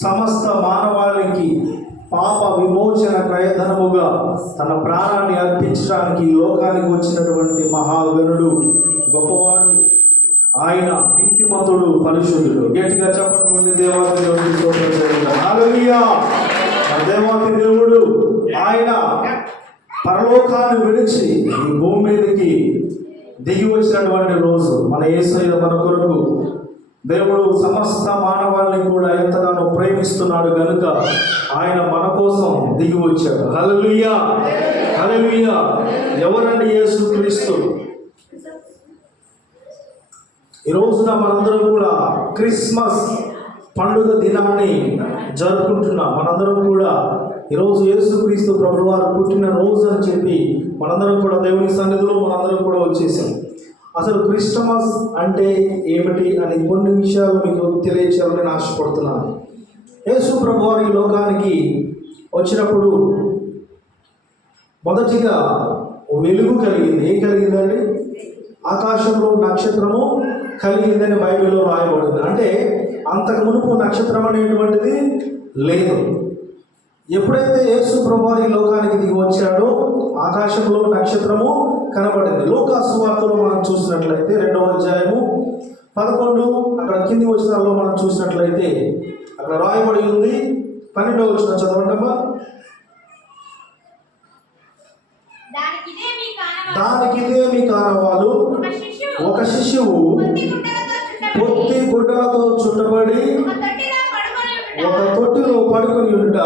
సమస్త మానవాళికి పాప విమోచన ప్రయత్నముగా తన ప్రాణాన్ని అర్పించడానికి ఈ లోకానికి వచ్చినటువంటి మహాగణుడు, గొప్పవాడు ఆయన, నీతిమంతుడు, పరిశుద్ధుడు. గట్టిగా చెప్పండి, దేవాతి దేవుడు. హల్లెలూయా. దేవాతి దేవుడు ఆయన పరలోకాన్ని విడిచి ఈ భూమి మీదకి దిగి వచ్చినటువంటి రోజు మన యేసయ్య మన కొరకు దేవుడు సమస్త మానవాళిని కూడా ఎంతగానో ప్రేమిస్తున్నాడు కనుక ఆయన మన కోసం దిగి వచ్చాడు. హల్లెలూయా, హల్లెలూయా. ఎవరండి యేసుక్రీస్తు? ఈ రోజున మనందరం కూడా క్రిస్మస్ పండుగ దినాన్ని జరుపుకుంటున్నాం. మనందరం కూడా ఈరోజు యేసుక్రీస్తు ప్రభువు వారు పుట్టిన రోజు అని చెప్పి మనందరం కూడా దేవుని సన్నిధిలో మనందరం కూడా వచ్చేసాం. అసలు క్రిస్టమస్ అంటే ఏమిటి అని కొన్ని విషయాలు మీకు తెలియచేయాలని నేను ఆశపడుతున్నాను. యేసు ప్రభు వారు ఈ లోకానికి వచ్చినప్పుడు మొదటిగా వెలుగు కలిగింది. ఏం కలిగిందండి? ఆకాశంలో నక్షత్రము కలిగిందని బైబిల్లో రాయబడింది. అంటే అంతకు మునుపు నక్షత్రం అనేటువంటిది లేదు. ఎప్పుడైతే యేసు ప్రభువు ఈ లోకానికి దిగి వచ్చాడో ఆకాశంలో నక్షత్రము కనబడింది. లూకా సువార్తలో మనం చూసినట్లయితే 2వ అధ్యాయము 11 అక్కడ కింది వచనాల్లో మనం చూసినట్లయితే అక్కడ రాయబడి ఉంది. 12వ వచనం చదవండమ్మా. దానికిదే మీ కానవాలు, ఒక శిశువు పొత్తి గుడ్డలతో చుట్టబడి ఒక తొట్టిలో పడుకొని ఉంట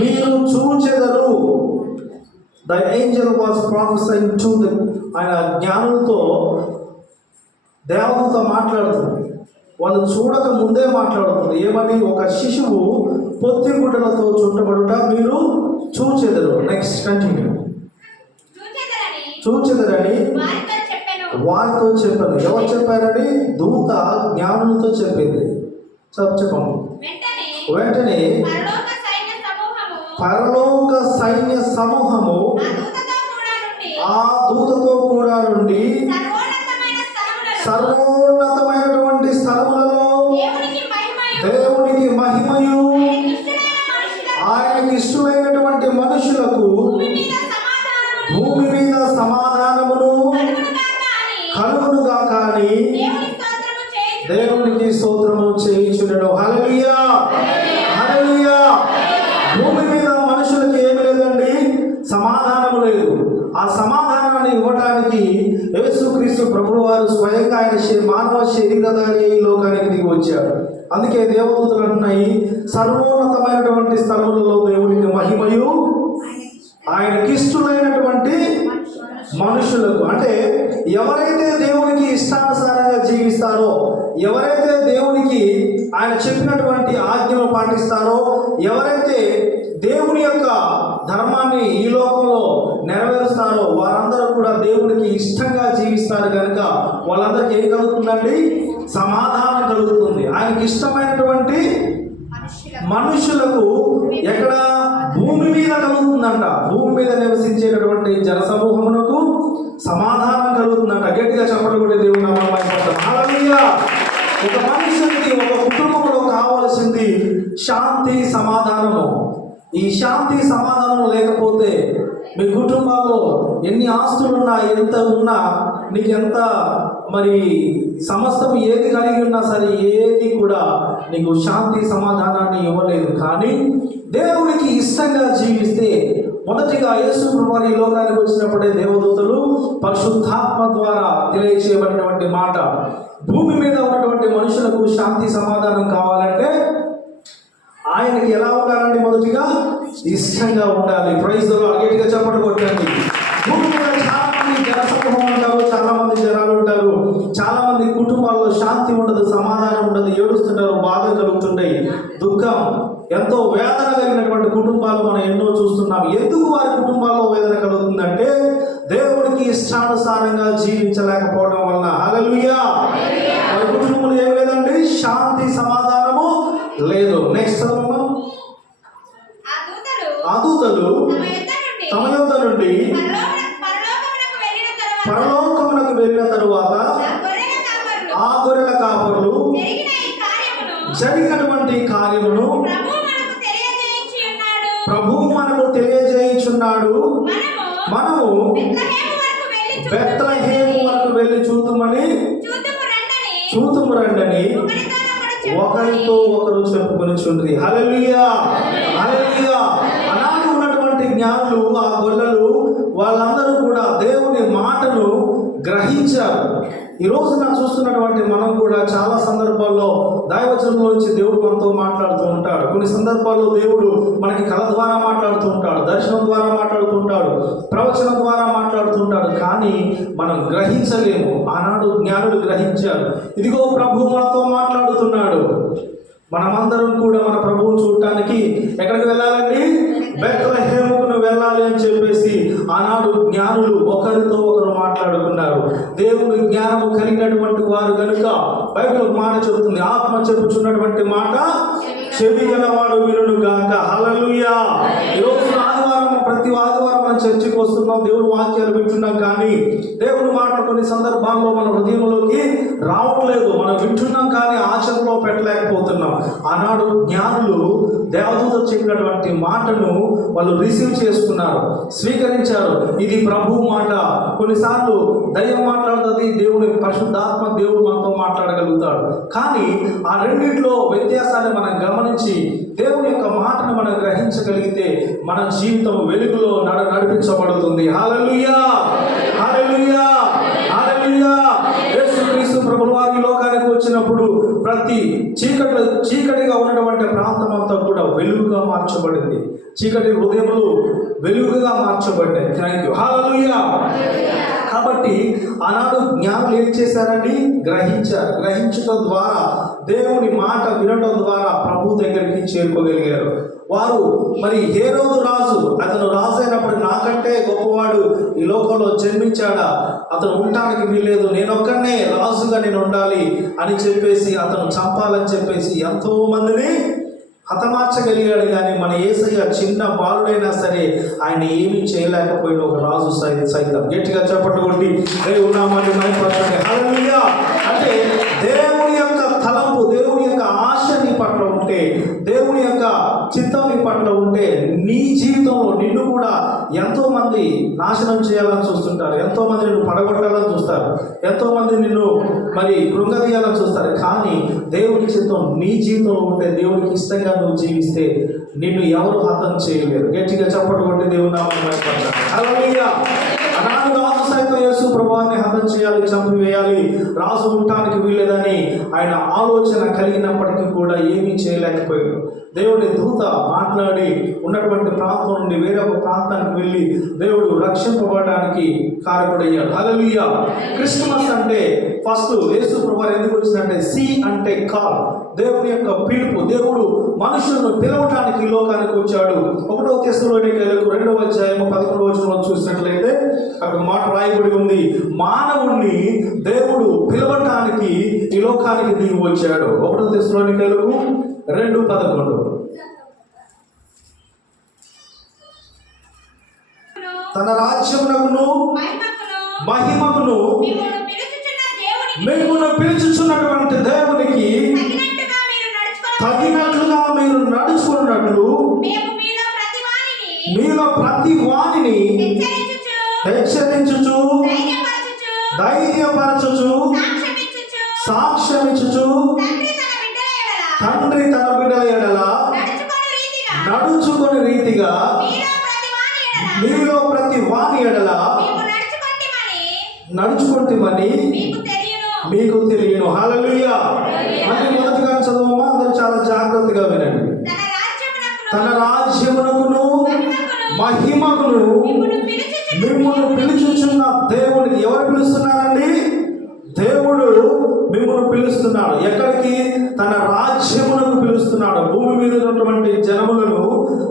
మీరు చూచెదరు. The angel was prophesying to the, ఆయన జ్ఞానులతో దేవతతో మాట్లాడుతుంది. వాళ్ళు చూడక ముందే మాట్లాడుతుంది. ఏమని? ఒక శిశువు పొత్తి గుడ్డలతో చుట్టబడుట మీరు చూచెదరు. Next continue. చూచెదరని వారితో చెప్పాను. ఎవరు చెప్పారని? దూత జ్ఞానులతో చెప్పింది. చెప్పము. వెంటనే పరలోక సైన్య సమూహము ఆ దూతతో కూడా నుండి సర్వోన్నతమైనటువంటి స్థలములలో దేవునికి మహిమయు ఆయనకి ఇష్టమైనటువంటి మనుషులకు భూమి మీద సమాధానమును కలుగునుగా కానీ దేవునికి స్తోత్రము చేయుచుండెను. హల్లెలూయా, హల్లెలూయా. భూమి మీద మనుషులకు ఏమి లేదండి? సమాధానము లేదు. ఆ సమాధానాన్ని ఇవ్వడానికి యేసుక్రీస్తు ప్రభువు వారు స్వయంగా ఆయన మానవ శరీరధారి ఈ లోకానికి దిగి వచ్చారు. అందుకే దేవదూతలు అంటున్నాయి, సర్వోన్నతమైనటువంటి స్థలములలో దేవునికి మహిమయు ఆయనకిష్టులైనటువంటి మనుషులకు. అంటే ఎవరైతే దేవునికి ఇష్టానుసారంగా జీవిస్తారో, ఎవరైతే దేవునికి ఆయన చెప్పినటువంటి ఆజ్ఞలు పాటిస్తారో, ఎవరైతే దేవుని యొక్క ధర్మాన్ని ఈ లోకంలో నెరవేరుస్తారో వారందరూ కూడా దేవునికి ఇష్టంగా జీవిస్తారు కనుక వాళ్ళందరికీ ఏం కలుగుతుందండి? సమాధానం కలుగుతుంది. ఆయనకి ఇష్టమైనటువంటి మనుషులకు ఎక్కడ? భూమి మీద కలుగుతుందంట. భూమి మీద నివసించేటటువంటి జనసమూహమునకు సమాధానం కలుగుతుందంట. గట్టిగా చెప్పడం కూడా దేవుని నామమున హల్లెలూయా. ఒక మనుషునికి, ఒక కుటుంబంలో కావలసింది శాంతి, సమాధానము. ఈ శాంతి సమాధానం లేకపోతే మీ కుటుంబాల్లో ఎన్ని ఆస్తులున్నా, ఎంత ఉన్నా, నీకు ఎంత మరి సమస్తం ఏది కలిగి ఉన్నా సరే ఏది కూడా నీకు శాంతి సమాధానాన్ని ఇవ్వలేదు. కానీ దేవునికి ఇష్టంగా జీవిస్తే, మొదటిగా యేసు ప్రభువు ఈ లోకానికి వచ్చినప్పుడే దేవదూతలు పరిశుద్ధాత్మ ద్వారా తెలియచేయబడినటువంటి మాట, భూమి మీద ఉన్నటువంటి మనుషులకు శాంతి సమాధానం కావాలంటే ఆయనకి ఎలా ఉండాలండి? మొదటిగా ఇష్టంగా ఉండాలి. Praise the Lord. గట్టిగా చప్పట్లు కొట్టండి. భూమి మీద చాలా మంది జనసమూహం ఉంటారు, చాలా మంది జనాలు ఉంటారు, చాలా మంది కుటుంబాల్లో శాంతి ఉండదు, సమాధానం ఉండదు, ఏడుస్తుంటారు, బాధలు కలుగుతుంటాయి, దుఃఖం, ఎంతో వేదన కలిగినటువంటి కుటుంబాలు మనం ఎన్నో చూస్తున్నాం. ఎందుకు వారి కుటుంబాల్లో వేదన కలుగుతుందంటే దేవుడికి ఇష్టానుసారంగా జీవించలేకపోవడం వలన. హల్లెలూయా. వారి కుటుంబంలో ఏం లేదండి? శాంతి సమాధానము లేదు. నెక్స్ట్ చదవమ్మా. ఆ దూతలు తమ యొద్ద నుండి పరలోకమునకు వెళ్ళిన తరువాత ఆ గొర్రెల కాపరులు జరిగినటువంటి కార్యమును ప్రభువు మనకు తెలియజేయుచున్నాడు. మనము బెత్లెహేము వరకు వెళ్ళి చూద్దుము రండని ఒకరితో ఒకరు చెప్పుకొనిచుండ్రి. హల్లెలూయా, హల్లెలూయా. అలాగే ఉన్నటువంటి జ్ఞానులు, ఆ గొల్లలు, వాళ్ళందరూ కూడా దేవుని మాటను గ్రహించారు. ఈ రోజున చూస్తున్నటువంటి మనం కూడా చాలా సందర్భాల్లో దైవజనంలో నుంచి దేవుడు మనతో మాట్లాడుతూ ఉంటాడు. కొన్ని సందర్భాల్లో దేవుడు మనకి కళ ద్వారా మాట్లాడుతూ ఉంటాడు, దర్శనం ద్వారా మాట్లాడుతూ ఉంటాడు, ప్రవచనం ద్వారా మాట్లాడుతూ ఉంటాడు. కానీ మనం గ్రహించలేము. ఆనాడు జ్ఞానులు గ్రహించారు. ఇదిగో ప్రభు మనతో మాట్లాడుతున్నాడు. మనమందరం కూడా మన ప్రభువును చూడటానికి ఎక్కడికి వెళ్ళాలండి? బెత్లెహేముకు వెళ్ళాలి అని చెప్పేసి ఆనాడు జ్ఞానులు ఒకరితో ఒకరు మాట్లాడుకున్నారు. దేవుని జ్ఞానము కలిగినటువంటి వారు కనుక బైబిల్ మాట చెబుతుంది, ఆత్మ చెబుతున్నటువంటి మాట చెవి గలవాడు వినును గాక. హల్లెలూయా. ఈరోజు ఆదివారం, ప్రతి ఆదివారం మనం చర్చికి వస్తున్నాం, దేవుని వాక్యాలు వింటున్నాం. కానీ దేవుని మాట కొన్ని సందర్భాల్లో మన హృదయంలోకి రావట్లేదు. మనం వింటున్నాం కానీ ఆచరణలో పెట్టలేకపోతున్నాం. ఆనాడు జ్ఞానులు దేవదూత చెప్పినటువంటి మాటను వాళ్ళు రిసీవ్ చేసుకున్నారు, స్వీకరించారు. ఇది ప్రభు మాట. కొన్నిసార్లు దయ్యం మాట్లాడుతుంది, దేవుని పరిశుద్ధాత్మ దేవుడు మనతో మాట్లాడగలుగుతాడు. కానీ ఆ రెండింటిలో వ్యత్యాసాన్ని మనం గమనించి దేవుని యొక్క మాటను మనం గ్రహించగలిగితే మన జీవితం వెలుగులో నడిపించబడుతుంది. హల్లెలూయా, హల్లెలూయా, హల్లెలూయా. యేసుక్రీస్తు ప్రభువు వారి లోకానికి వచ్చినప్పుడు ప్రతి చీకటిగా ఉన్నటువంటి ప్రాంతం అంతా కూడా వెలుగుగా మార్చబడింది. చీకటి హృదయములు వెలుగుగా మార్చబడ్డాయి. థ్యాంక్ యూ, హల్లెలూయా. కాబట్టి ఆనాడు జ్ఞానులు ఏం చేశారండి? గ్రహించారు. గ్రహించడం ద్వారా, దేవుని మాట వినడం ద్వారా ప్రభు దగ్గరికి చేరుకోగలిగారు. వారు మరి హేరోదు రాజు, అతను రాజు అయినప్పుడు నాకంటే గొప్పవాడు ఈ లోకంలో జన్మించాడా, అతను ఉండటానికి వీల్లేదు, నేనొక్కనే రాజుగా నేను ఉండాలి అని చెప్పేసి అతను చంపాలని చెప్పేసి ఎంతో మందిని హతమార్చగలిగాడు. కానీ మన యేసయ్య చిన్న బాలుడైనా సరే ఆయన ఏమీ చేయలేకపోయిన ఒక రాజు సైతం. గట్టిగా చప్పట్లు కొట్టి దేవుని నామాన్ని మహిమపరచండి. హల్లెలూయా. అంటే దేవుని యొక్క తలంపు, దేవుని యొక్క ఆశ నీ పట్ల ఉంటే, దేవుని యొక్క చిత్తం నీ పట్ల ఉంటే, నీ జీవితంలో నిన్ను కూడా ఎంతో మంది నాశనం చేయాలని చూస్తుంటారు, ఎంతో మంది నిన్ను పడగొట్టాలని చూస్తారు, ఎంతో మంది నిన్ను మరి కృంగదీయాలని చూస్తారు. కానీ దేవుని చిత్తం నీ జీవితంలో ఉంటే, దేవునికి ఇష్టంగా నువ్వు జీవిస్తే నిన్ను ఎవరు హతం చేయలేరు. గట్టిగా చప్పట్లు కొట్టి దేవుని నామాన్ని మహిమపరచండి. హల్లెలూయా. అనాది రాజు సైతం యేసు ప్రభువుని హతం చేయాలి, చంపివేయాలి, రాజు ఉండటానికి వీల్లేదని ఆయన ఆలోచన కలిగినప్పటికీ కూడా ఏమీ చేయలేకపోయాడు. దేవుడి దూత మాట్లాడి ఉన్నటువంటి ప్రాంతం నుండి వేరొక ప్రాంతానికి వెళ్ళి దేవుడు రక్షింపబడడానికి కారకుడయ్యాడు. హల్లెలూయా. క్రిస్మస్ అంటే ఫస్ట్ యేసు ప్రభువు ఎందుకు వచ్చిందంటే సి అంటే కాల్, దేవుని యొక్క పిలుపు. దేవుడు మనుషులను పిలవటానికి ఈ లోకానికి వచ్చాడు. 1 తెస్సలోనికీయులకు 2వ అధ్యాయం 11వ వచనంలో చూసినట్లయితే అక్కడ మాట రాయబడి ఉంది, మానవుణ్ణి దేవుడు పిలవటానికి ఈ లోకానికి దిగి వచ్చాడు. 1 తెస్సలోనికీయులకు 2:11. తన రాజ్యమునకును మహిమకును మిమ్మును పిలుచుచున్నటువంటి దేవునికి తగినట్లుగా మీరు నడుచుకున్నట్లు మీలో ప్రతి వానిని హెచ్చరించుచు, ధైర్యపరచుచు, సాక్ష్యమిచ్చుచు, తండ్రి తన బిడ్డల ఎడల నడుచుకొని రీతిగా మీలో ప్రతి వాని ఎడల నడుచుకుంటేమని మీకు తెలియను. హల్లెలూయా. అంటే మొదటిగా చదవమా, అందరూ చాలా జాగ్రత్తగా వినండి. తన రాజ్యమునకును మహిమకును మిమ్మల్ని పిలుచుచున్న దేవుడికి. ఎవరు పిలుస్తున్నారండి? దేవుడు మిమ్మల్ని పిలుస్తున్నాడు. ఎక్కడికి? తన రాజ్యమునకు పిలుస్తున్నాడు. భూమి మీద ఉన్నటువంటి జనములను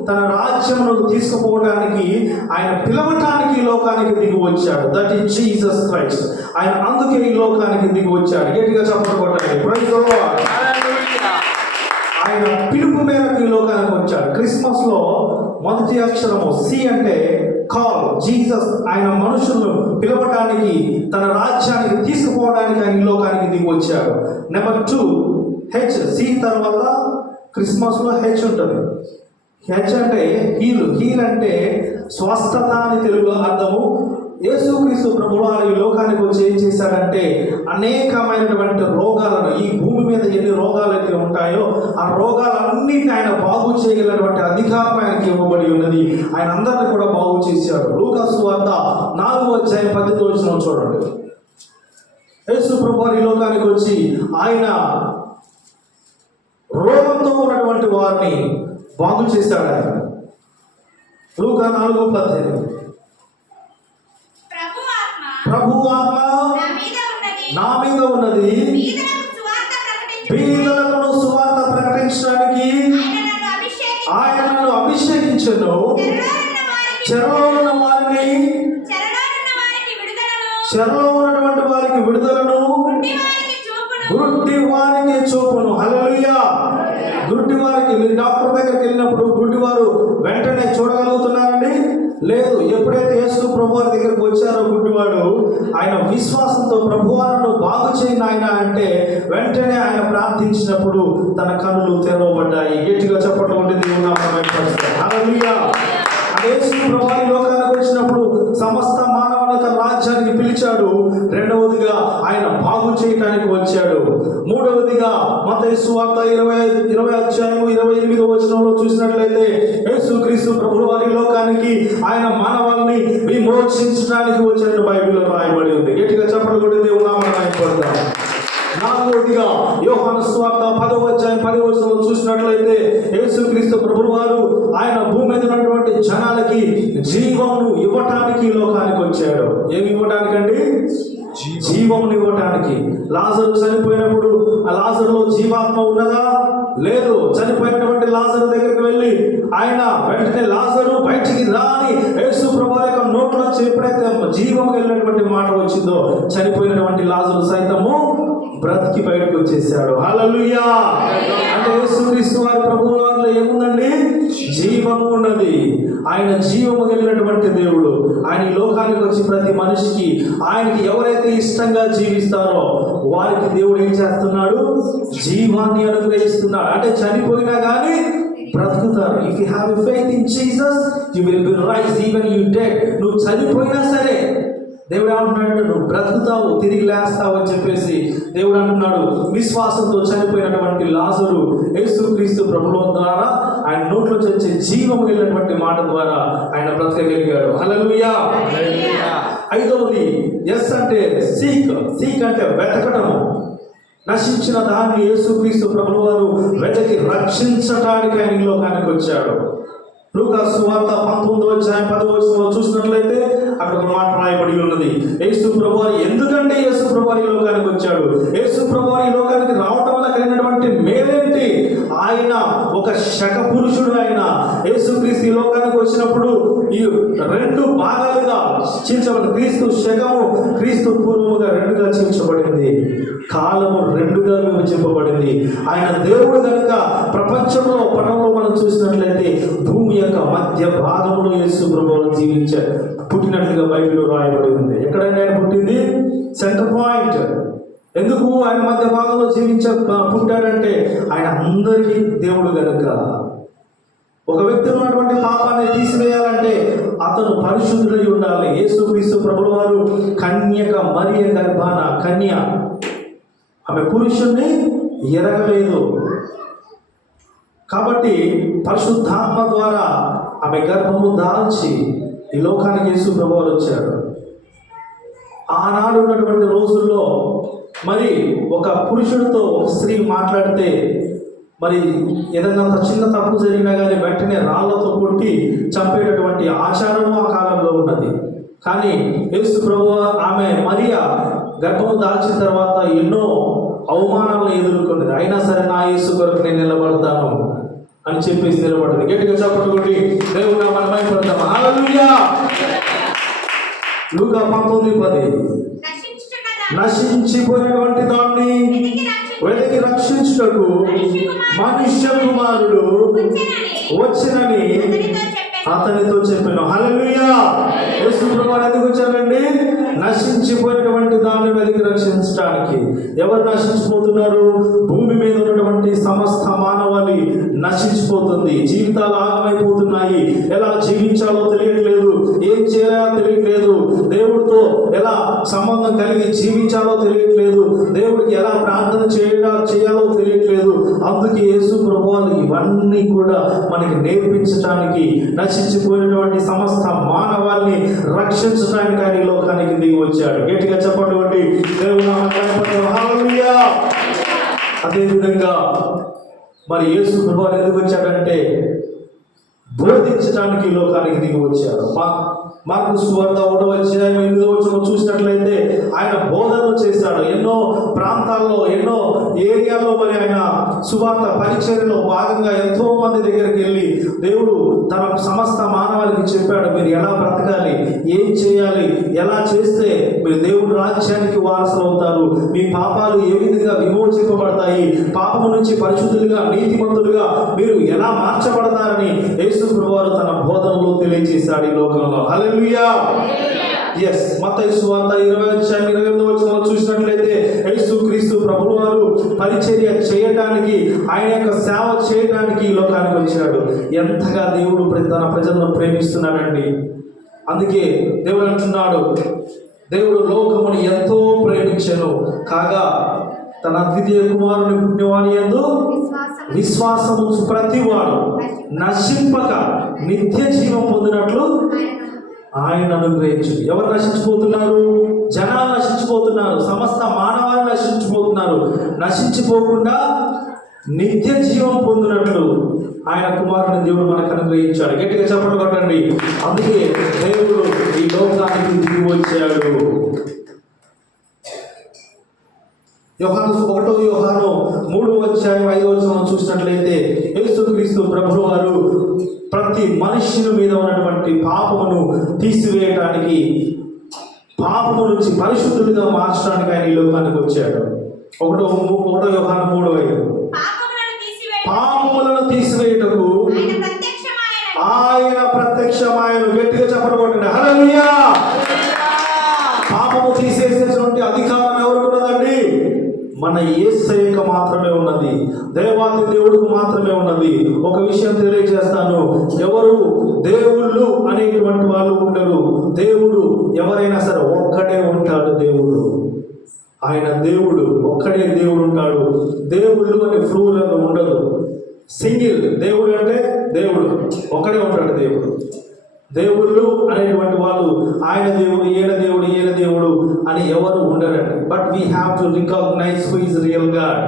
తన రాజ్యమునకు తీసుకుపోవడానికి, ఆయన పిలవటానికి ఈ లోకానికి దిగి వచ్చాడు. That is Jesus Christ. ఆయన అందుకే ఈ లోకానికి దిగి వచ్చాడు. గట్టిగా చప్పట్లు కొట్టండి. Praise the Lord. ఆయన పిలుపు మేరకు ఈ లోకానికి వచ్చాడు. క్రిస్మస్ లో మొదటి అక్షరము సి అంటే కాల్. జీసస్ ఆయన మనుషులను పిలవటానికి, తన రాజ్యానికి తీసుకుపోవడానికి ఆయన ఈ లోకానికి దిగి వచ్చాడు. నెంబర్ 2 హెచ్, సి తర్వాత క్రిస్మస్లో హెచ్ ఉంటుంది. హెచ్ అంటే హీల్ అంటే స్వస్థత అని తెలుగులో అర్థము. యేసుక్రీస్తు ప్రభువారు ఈ లోకానికి వచ్చి ఏం చేశాడంటే అనేకమైనటువంటి రోగాలను, ఈ భూమి మీద ఎన్ని రోగాలు అయితే ఉంటాయో ఆ రోగాలన్నింటినీ ఆయన బాగు చేయగలిగినటువంటి అధికారం ఆయనకి ఇవ్వబడి ఉన్నది. ఆయన అందరిని కూడా బాగు చేశాడు. లూకా సువార్త 4:18 చూడండి. యేసు ప్రభువారు ఈ లోకానికి వచ్చి ఆయన రోగంతో ఉన్నటువంటి వారిని బాగు చేశాడు. ఆయన లూకా 4:18 ప్రభు ఆత్మ నా మీద ఉన్నది, బీదలకు సువార్త ప్రకటించడానికి ఆయన నన్ను అభిషేకించెను, చెరలో ఉన్నటువంటి వారికి విడుదలను, గుడ్డి వారికి చూపును. హల్లెలూయా. గుడ్డి వారికి, మీరు డాక్టర్ దగ్గరికి వెళ్ళినప్పుడు గుడ్డివారు వెంటనే చూడగలుగుతున్నారండి? లేదు. ఎప్పుడైతే యేసు ప్రభువారి దగ్గరికి వచ్చారో గుడ్డివాడు, ఆయన విశ్వాసంతో ప్రభువాను బాగు చేయను ఆయన అంటే వెంటనే ఆయన ప్రార్థించినప్పుడు తన కన్నులు తెరవబడ్డాయి. గట్టిగా చెప్పడం ఉంటుంది. హల్లెలూయా. యేసు ప్రభువారి లోకానికి వచ్చినప్పుడు సమస్త మానవులను తన రాజ్యానికి పిలిచాడు. రెండవదిగా ఆయన బాగు చేయడానికి వచ్చాడు. మూడవదిగా మత్తయి సువార్త 20:28 చూసినట్లయితే యేసుక్రీస్తు ప్రభువారి లోకానికి ఆయన మానవాళిని విమోచించడానికి వచ్చాడు బైబిల్లో రాయబడి ఉంది. గట్టిగా చెప్పడం కూడా దేవుని నామమున మహిమపడతాం. నాలుగవదిగా యోహాను సువార్త 10:10 చూసినట్లయితే యేసుక్రీస్తు ప్రభువారు ఆయన భూమి మీద ఉన్నటువంటి జనాలకి జీవమును ఇవ్వటానికి ఈ లోకానికి వచ్చాడు. ఏమి ఇవ్వటానికండి? జీవమును ఇవ్వటానికి. లాజరు చనిపోయినప్పుడు ఆ లాజరులో జీవాత్మ ఉన్నదా? లేదు. చనిపోయినటువంటి లాజరు దగ్గరికి వెళ్ళి ఆయన వెంటనే లాజరు బయటికి రాని యేసు ప్రభువారి యొక్క నోట్లో ఎప్పుడైతే జీవం వెళ్ళినటువంటి మాట వచ్చిందో చనిపోయినటువంటి లాజరు సైతము బ్రతికి బయటకు వచ్చేసాడు. హల్లెలూయా. అంటే యేసుక్రీస్తు వారి ప్రభువులో ఏముందండి? జీవము ఉన్నది. ఆయన జీవము కలిగినటువంటి దేవుడు. ఆయన ఈ లోకానికి వచ్చి ప్రతి మనిషికి ఆయనకి ఎవరైతే ఇష్టంగా జీవిస్తారో వారికి దేవుడు ఏం చేస్తున్నాడు? జీవాన్ని అనుగ్రహిస్తున్నాడు. అంటే చనిపోయినా కానీ బ్రతుకుతారు. If you have a faith in Jesus you will be rise even you dead. నువ్వు చనిపోయినా సరే దేవుడు ఏమంటున్నాడు? నువ్వు బ్రతుకుతావు, తిరిగి లేస్తావు అని చెప్పేసి దేవుడు అంటున్నాడు. విశ్వాసంతో చనిపోయినటువంటి లాజరు యేసుక్రీస్తు ప్రభువు ద్వారా ఆయన నోట్లో వచ్చే జీవం వెళ్ళినటువంటి మాట ద్వారా ఆయన బ్రతకగలిగాడు. హల్లెలూయా. ఐదవది ఎస్ అంటే సీక్ అంటే వెతకటము. నశించిన దాన్ని యేసుక్రీస్తు ప్రభువు వారు వెతకి రక్షించడానికి ఆయన ఈ లోకానికి వచ్చాడు. లూకా సువార్త 19:10 చూసినట్లయితే అక్కడ ఒక మాట రాయబడి ఉన్నది. యేసు ప్రభువారు ఎందుకంటే యేసు ప్రభువారు ఈ లోకానికి వచ్చాడు? యేసు ప్రభువారు ఈ లోకానికి రావటం వల్ల కలిగినటువంటి మేలేంటి? ఆయన ఒక శక పురుషుడు. ఆయన యేసుక్రీస్తు ఈ లోకానికి వచ్చినప్పుడు ఈ రెండు భాగాలుగా చీల్చబడింది. క్రీస్తు శకము క్రీస్తు పూర్వముగా రెండుగా చీల్చబడింది. కాలము రెండుగా విభజింపబడింది. ఆయన దేవుడు కనుక ప్రపంచంలో పటంలో మనం చూసినట్లయితే భూమి యొక్క మధ్య భాగంలో యేసు ప్రభువు పుట్టినట్లుగా బైబిల్లో రాయబడి ఉంది. ఎక్కడైనా ఆయన పుట్టింది సెంటర్ పాయింట్. ఎందుకు ఆయన మధ్య భాగంలో పుట్టాడంటే ఆయన అందరికీ దేవుడు కనుక. ఒక వ్యక్తిలో ఉన్నటువంటి పాపాన్ని తీసివేయాలంటే అతను పరిశుద్ధుడై ఉండాలి. యేసుక్రీస్తు ప్రభువు వారు కన్యక మరియ గర్భాన కన్య, ఆమె పురుషుణ్ణి ఎరగలేదు కాబట్టి పరిశుద్ధాత్మ ద్వారా ఆమె గర్భము దాల్చి ఈ లోకానికి యేసు ప్రభువు వచ్చాడు. ఆనాడు ఉన్నటువంటి రోజుల్లో మరి ఒక పురుషుడితో ఒక స్త్రీ మాట్లాడితే మరి ఏదైనా చిన్న తప్పు జరిగినా కానీ వెంటనే రాళ్లతో కొట్టి చంపేటటువంటి ఆచారము ఆ కాలంలో ఉన్నది. కానీ యేసు ప్రభువు ఆమె మరియా గర్భము దాల్చిన తర్వాత ఎన్నో అవమానాలను ఎదుర్కొన్నది. అయినా సరే నా యేసు కొరకు నేను నిలబడతాను అని చెప్పేసి నిలబడింది. గట్టిగా చప్పట్లు కొట్టి దేవుడు మనం మహిమపడతాము. హల్లెలూయా. లూకా 19:10 నశించిపోయినటువంటి దాన్ని వెతికి రక్షించుటకు మనుష్య కుమారుడు వచ్చినని అతనితో చెప్పాను. హల్లెలూయా. యేసు ప్రభువు ఎందుకు వచ్చారండి? నశించిపోయినటువంటి దాని మీదకి రక్షించడానికి. ఎవరు నశించిపోతున్నారు? భూమి మీద ఉన్నటువంటి సమస్త మానవాళి నశించిపోతుంది. జీవితాలు ఆగమైపోతున్నాయి. ఎలా జీవించాలో తెలియట్లేదు, ఏం చేయాలో తెలియట్లేదు, దేవుడితో ఎలా సంబంధం కలిగి జీవించాలో తెలియట్లేదు, దేవుడికి ఎలా ప్రార్థన చేయాలో తెలియట్లేదు. అందుకే యేసు ప్రభువు ఇవన్నీ కూడా మనకి నేర్పించడానికి, నశించిపోయినటువంటి సమస్త మానవాల్ని రక్షించడానికి ఆయన ఈ లోకానికి దిగి వచ్చాడు. గట్టిగా చెప్పండి దేవుని నామమున హల్లెలూయా. అదేవిధంగా మరి యేసు ప్రభువు ఎందుకు వచ్చాడంటే బోధించడానికి ఈ లోకానికి దిగి వచ్చాడు. మార్కు సువార్త 1వ అధ్యాయం 8వ వచనం చూసినట్లయితే ఆయన బోధనలు చేశాడు. ఎన్నో ప్రాంతాల్లో, ఎన్నో ఏరియాల్లో మరి ఆయన సువార్త పరిచర్యలో భాగంగా ఎంతో మంది దగ్గరికి వెళ్ళి దేవుడు తన సమస్త మానవాళికి చెప్పాడు, మీరు ఎలా బ్రతకాలి, ఏం చేయాలి, ఎలా చేస్తే మీరు దేవుడి రాజ్యానికి వారసులు అవుతారు, మీ పాపాలు ఏ విధంగా విమోచింపబడతాయి, పాపము నుంచి పరిశుద్ధులుగా నీతిమంతులుగా మీరు ఎలా మార్చబడతారని యేసు ప్రభువు తన బోధనలో తెలియజేశాడు ఈ లోకంలో. హల్లెలూయా. ఎస్, మత్తయి సువార్త 20వ అధ్యాయం 28వ వచనంలో చూసినట్లయితే యేసు క్రీస్తు ప్రభువు వారు పరిచర్య చేయడానికి, ఆయన యొక్క సేవ చేయడానికి ఈ లోకానికి వచ్చాడు. ఎంతగా దేవుడు తన ప్రజలను ప్రేమిస్తున్నాడండి. అందుకే దేవుడు అంటున్నాడు, దేవుడు లోకమును ఎంతో ప్రేమించెను కాగా తన అద్వితీయ కుమారుని పుణ్యవాని యందు విశ్వాసము ప్రతివాడు నశింపక నిత్య జీవం పొందినట్లు ఆయన అనుగ్రహించు. ఎవరు నశించిపోతున్నారు? జనాలు నశించిపోతున్నారు, సమస్త మానవాళ్ళు నశించిపోతున్నారు. నశించిపోకుండా నిత్య జీవం పొందినట్లు ఆయన కుమారుని దేవుడు మనకు అనుగ్రహించాడు. గట్టిగా చెప్పండి కొట్టండి. అందుకే దేవుడు ఈ లోకానికి దిగి వచ్చాడు. యోహాను 1వ యోహాను 3వ అధ్యాయం 5వ వచనం చూసినట్లయితే యేసుక్రీస్తు ప్రభువు వారు ప్రతి మనుష్యుని మీద ఉన్నటువంటి పాపమును తీసివేయడానికి, పాపము నుంచి పరిశుద్ధులుగా మార్చడానికి ఆయన ఈ లోకానికి వచ్చాడు. 1వ యోహాను 3:5 పాపములను తీసివేయుటకు ఆయన ప్రత్యక్షమాయను. గట్టిగా చెప్పబడింది. హల్లెలూయా. పాపము తీసేసేటువంటి అధికారం ఎవరికి ఉన్నదండి? మన యేసయ్యకు మాత్రమే ఉన్నది, దేవాది దేవుడికి మాత్రమే ఉన్నది. ఒక విషయం తెలియజేస్తాను, ఎవరు దేవుళ్ళు అనేటువంటి వాళ్ళు ఉండరు. దేవుడు ఎవరైనా సరే ఒక్కడే ఉంటాడు. దేవుడు, ఆయన దేవుడు ఒక్కడే దేవుడు ఉంటాడు. దేవుళ్ళు అనే ఫ్లూరల్ ఉండదు, సింగిల్. దేవుడు అంటే దేవుడు ఒక్కడే ఉంటాడు. దేవుళ్ళు అనేటువంటి వాళ్ళు ఆయన దేవుడు, ఈయన దేవుడు, ఈయన దేవుడు అని ఎవరు ఉండరండి. But we have to recognise who is real God.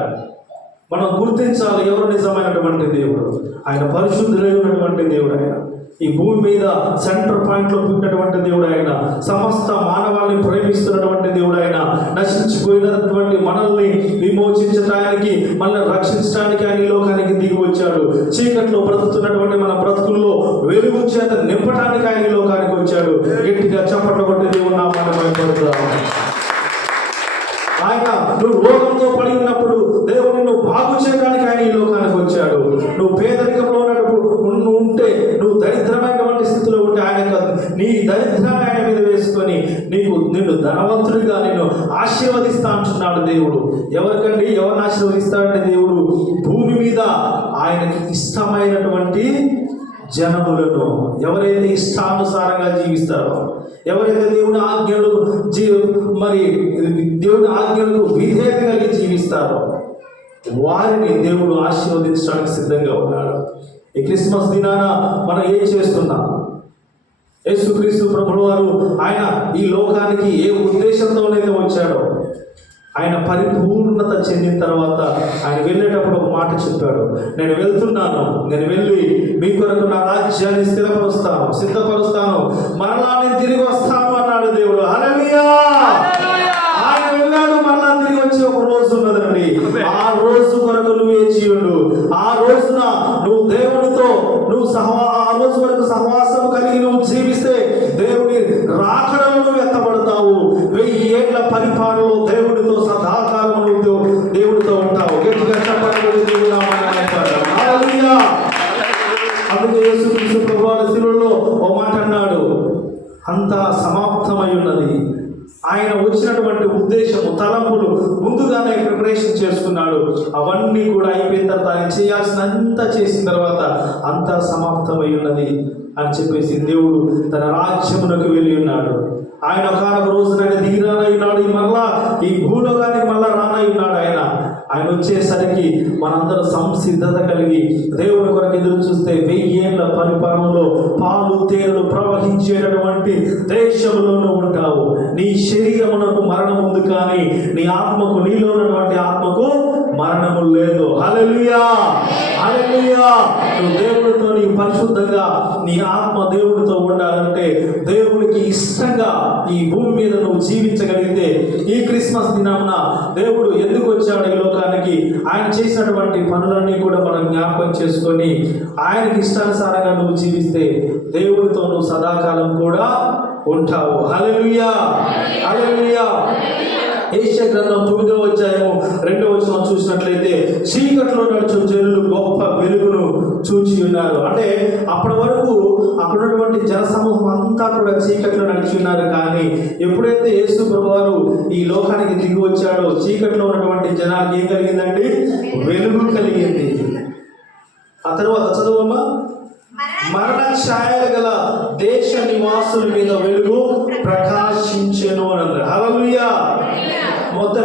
మనం గుర్తించాలి ఎవరు నిజమైనటువంటి దేవుడు. ఆయన పరిశుద్ధులైనటువంటి దేవుడు. ఆయన ఈ భూమి మీద సెంటర్ పాయింట్లో పుట్టినటువంటి దేవుడు. ఆయన సమస్త మానవాళ్ళని ప్రేమిస్తున్నటువంటి దేవుడు. ఆయన నశించిపోయినటువంటి మనల్ని విమోచించడానికి, మనల్ని రక్షించడానికి ఆయన ఈ లోకానికి దిగి వచ్చాడు. చీకట్లో బ్రతుకుతున్నటువంటి మన బ్రతుకుల్లో వెలుగు చేత నింపడానికి ఆయన ఈ లోకానికి వచ్చాడు. గట్టిగా చప్పట్లు కొట్టి దేవుడు నామాన్ని భయపడుతున్నాం. ఆయన నువ్వు రోగంతో పడి ఉన్నప్పుడు దేవుడు నిన్ను బాగు చేయడానికి ఆయన ఈ లోకానికి వచ్చాడు. నువ్వు పేదరికంలో ఉంటే, నువ్వు దరిద్రమైనటువంటి స్థితిలో ఉంటే ఆయన నీ దరిద్రాన్ని ఆయన మీద వేసుకొని నిన్ను ధనవంతుడిగా నిన్ను ఆశీర్వదిస్తా అంటున్నాడు దేవుడు. ఎవరికండి? ఎవరిని ఆశీర్వదిస్తాడంటే దేవుడు భూమి మీద ఆయనకి ఇష్టమైనటువంటి జనములను, ఎవరైతే ఇష్టానుసారంగా జీవిస్తారో, ఎవరైతే దేవుని ఆజ్ఞలకు విధేయత కలిగి జీవిస్తారో వారిని దేవుడు ఆశీర్వదించడానికి సిద్ధంగా ఉన్నాడు. ఈ క్రిస్మస్ దినాన మనం ఏం చేస్తున్నాం? యేసుక్రీస్తు ప్రభువు వారు ఆయన ఈ లోకానికి ఏ ఉద్దేశంతోనైతే వచ్చాడో, ఆయన పరిపూర్ణత చెందిన తర్వాత ఆయన వెళ్ళేటప్పుడు ఒక మాట చెప్పాడు, నేను వెళ్తున్నాను, నేను వెళ్ళి మీ కొరకు నా రాజ్యాన్ని సిద్ధపరుస్తాను, మరలా నేను తిరిగి వస్తాను అన్నాడు దేవుడు. హల్లెలూయా. ఆయన వెళ్ళాడు, మరలా తిరిగి వచ్చి ఒక రోజు ఉన్నదండి. ఆ రోజు కొరకు నువ్వు వేచి ఉండు. ఆ రోజున నువ్వు దేవునితో ఆ రోజు వరకు సహవాసం కలిగి నువ్వు జీవిస్తే దేవుని రాకడలో నువ్వు ఎత్తబడతావు. 1000 ఏళ్ల పరిపాలనలో దేవుడితో సదాకాలం దేవుడితో ఉంటావు. గట్టిగా చెప్పండి. దేవుడు నామమున హల్లెలూయా. అందుకే యేసుక్రీస్తు ప్రభువు శిలువలో అంతా చేసిన తర్వాత అంతా సమాప్తమై ఉన్నది అని చెప్పేసి దేవుడు తన రాజ్యమునకు వెళ్ళి ఉన్నాడు. ఆయన ఒకనొక రోజున ఆయన దిగి రానై ఉన్నాడు. మళ్ళా ఈ భూలోకానికి మళ్ళా రానై ఉన్నాడు. ఆయన వచ్చేసరికి మనందరూ సంసిద్ధత కలిగి దేవుని కొరకు ఎదురు చూస్తే 1000 ఏళ్ల పరిపాలనలో పాలు తేనెలు ప్రవహించేటటువంటి దేశంలోనూ ఉంటావు. నీ శరీరమునకు మరణం ఉంది, కానీ నీ ఆత్మకు, నీలో ఉన్నటువంటి ఆత్మకు మరణము లేదు. హల్లెలూయా, హల్లెలూయా. నువ్వు దేవుడితో, నీ పరిశుద్ధంగా నీ ఆత్మ దేవుడితో ఉండాలంటే, దేవునికి ఇష్టంగా ఈ భూమి మీద నువ్వు జీవించగలిగితే, ఈ క్రిస్మస్ దినామున దేవుడు ఎందుకు వచ్చాడు ఈ లోకానికి, ఆయన చేసినటువంటి పనులన్నీ కూడా మనం జ్ఞాపకం చేసుకొని ఆయనకి ఇష్టానుసారంగా నువ్వు జీవిస్తే దేవుడితో నువ్వు సదాకాలం కూడా ఉంటావు. హల్లెలూయా, హల్లెలూయా. యెషయా గ్రంథం 9వ అధ్యాయము 2వ వచనం చూసినట్లయితే, చీకట్లో నడుచు జనులు గొప్ప వెలుగును చూచి ఉన్నారు. అంటే అప్పటి వరకు అక్కడ ఉన్నటువంటి జనసమూహం అంతా కూడా చీకట్లో నడిచి ఉన్నారు. కానీ ఎప్పుడైతే యేసు ప్రభువారు ఈ లోకానికి దిగి వచ్చాడో, చీకట్లో ఉన్నటువంటి జనానికి ఏం కలిగిందండి? వెలుగు కలిగింది. ఆ తర్వాత చదువమ్మా. మరణ ఛాయలు గల దేశ నివాసుల మీద వెలుగు ప్రకాశించెను అన్నారు. హల్లెలూయా.